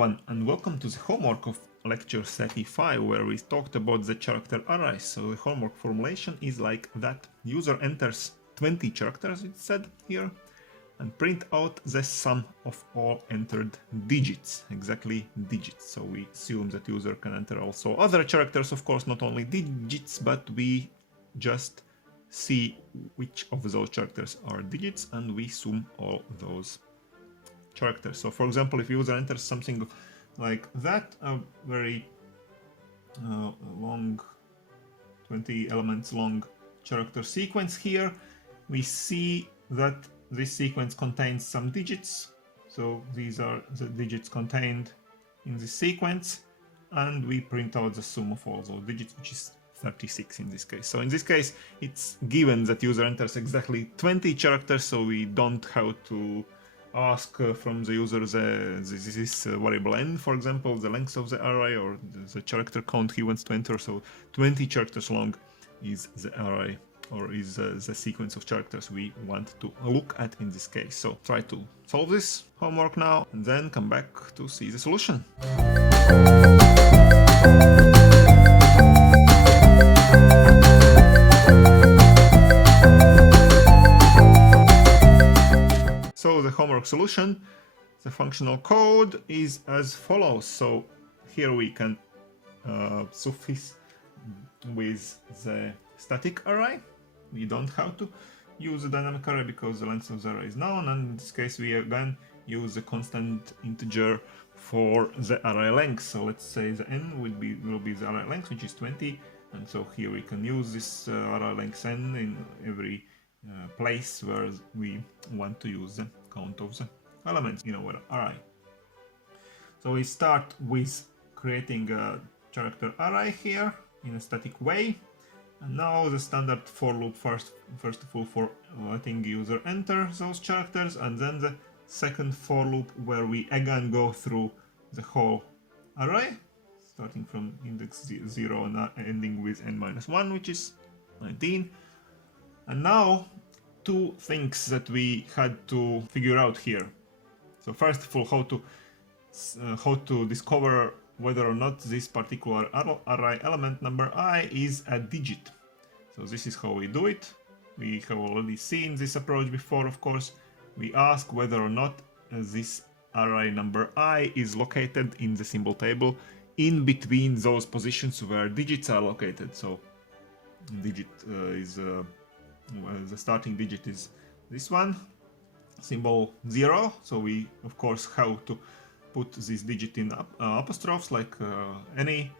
everyone, and welcome to the homework of lecture 35, where we talked about the character arrays. So the homework formulation is like that. User enters 20 characters, it said here, and print out the sum of all entered digits, exactly digits. So we assume that user can enter also other characters, of course, not only digits, but we just see which of those characters are digits, and we sum all those characters. So for example, if user enters something like that, a very long 20 elements long character sequence here, we see that this sequence contains some digits. So these are the digits contained in this sequence, and we print out the sum of all those digits, which is 36 in this case. So in this case, it's given that user enters exactly 20 characters, so we don't have to ask from the user this variable n, for example, the length of the array or the character count he wants to enter. So 20 characters long is the array, or is the sequence of characters we want to look at in this case. So try to solve this homework now and then come back to see the solution. So the homework solution, the functional code is as follows. So here we can suffice with the static array. We don't have to use the dynamic array because the length of the array is known, and in this case we again use the constant integer for the array length. So let's say the n will be the array length, which is 20, and so here we can use this array length n in every place where we want to use the count of the elements in our array. So we start with creating a character array here in a static way. And now the standard for loop first of all for letting user enter those characters, and then the second for loop where we again go through the whole array, starting from index 0 and ending with n-1, which is 19. And now two things that we had to figure out here. So first of all, how to discover whether or not this particular array element number I is a digit. So this is how we do it. We have already seen this approach before, of course. We ask whether or not this array number I is located in the symbol table in between those positions where digits are located. So digit is the starting digit is this one, symbol 0. So we of course have to put this digit in apostrophes like any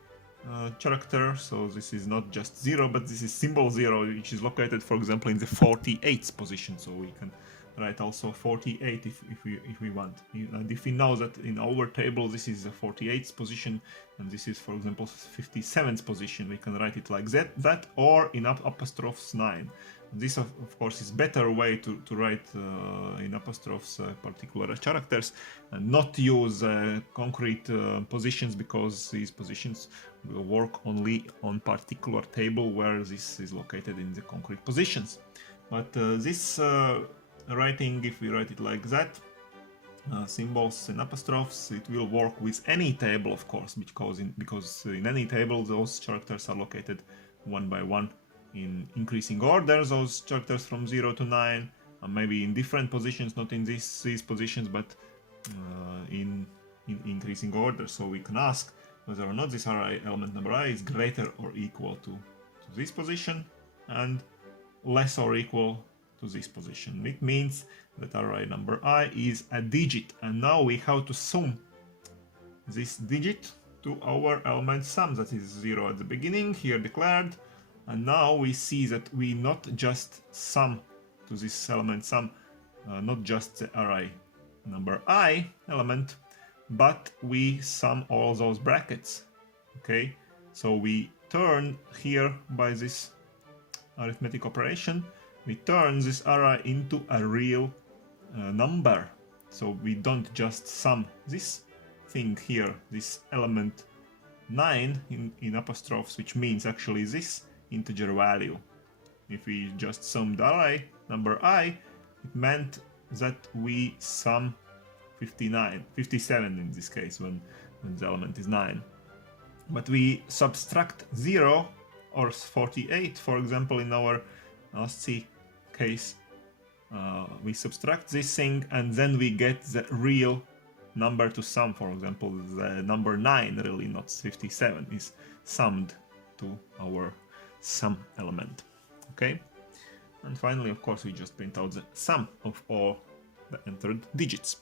character. So this is not just 0, but this is symbol 0, which is located, for example, in the 48th position. So we can write also 48 if we want. And if we know that in our table this is the 48th position and this is, for example, 57th position, we can write it like that or in apostrophes 9. This of course is better way to write in apostrophes particular characters and not use concrete positions, because these positions will work only on particular table where this is located in the concrete positions. But this writing, if we write it like that, symbols and apostrophes, it will work with any table, of course, because in any table those characters are located one by one in increasing order, those characters from 0 to 9, and maybe in different positions, not in these positions, but in increasing order. So we can ask whether or not this array element number I is greater or equal to this position and less or equal to this position. It means that array number I is a digit, and now we have to sum this digit to our element sum, that is 0 at the beginning, here declared. And now we see that we not just sum to this element sum, not just the array number I element, but we sum all those brackets. Okay, so we turn here by this arithmetic operation, we turn this array into a real number. So we don't just sum this thing here, this element 9 in apostrophes, which means actually this integer value. If we just summed array number I, it meant that we sum 57 in this case when the element is 9. But we subtract 0 or 48, for example, in our ASCII case, we subtract this thing and then we get the real number to sum. For example, the number 9, really not 57, is summed to our sum element. Okay? And finally, of course, we just print out the sum of all the entered digits.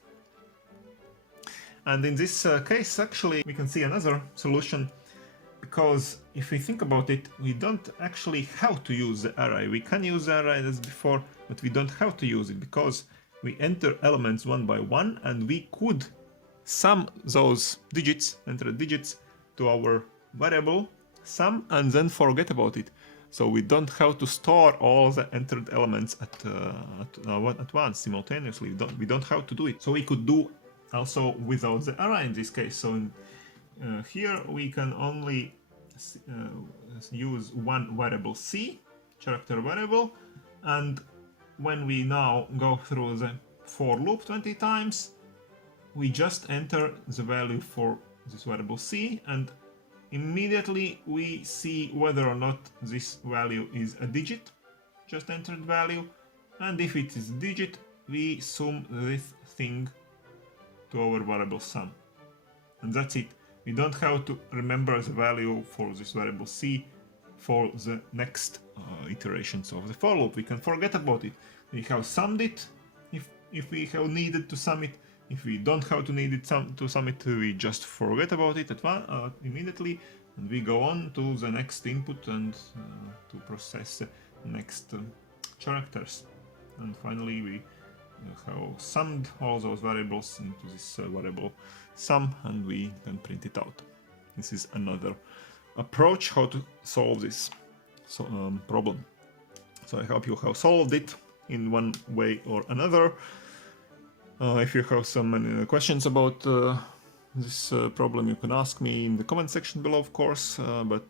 And in this case, actually, we can see another solution, because if we think about it, we don't actually have to use the array. We can use the array as before, but we don't have to use it because we enter elements one by one, and we could sum those digits, entered digits, to our variable sum and then forget about it. So we don't have to store all the entered elements at once simultaneously. We don't have to do it. So we could do also without the array in this case. So here we can only use one variable c, character variable, and when we now go through the for loop 20 times, we just enter the value for this variable c, and immediately we see whether or not this value is a digit, just entered value, and if it is a digit, we sum this thing to our variable sum. And that's it. We don't have to remember the value for this variable c for the next iterations of the for loop. We can forget about it. We have summed it if we have needed to sum it. If we don't have to need it to sum it, we just forget about it immediately, and we go on to the next input and to process the next characters. And finally, we have summed all those variables into this variable sum, and we can print it out. This is another approach how to solve this problem. So I hope you have solved it in one way or another. If you have some questions about this problem, you can ask me in the comment section below, of course, but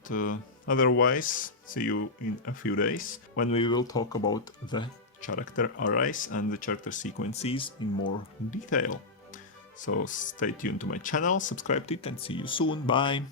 otherwise, see you in a few days when we will talk about the character arrays and the character sequences in more detail. So stay tuned to my channel, subscribe to it, and see you soon. Bye!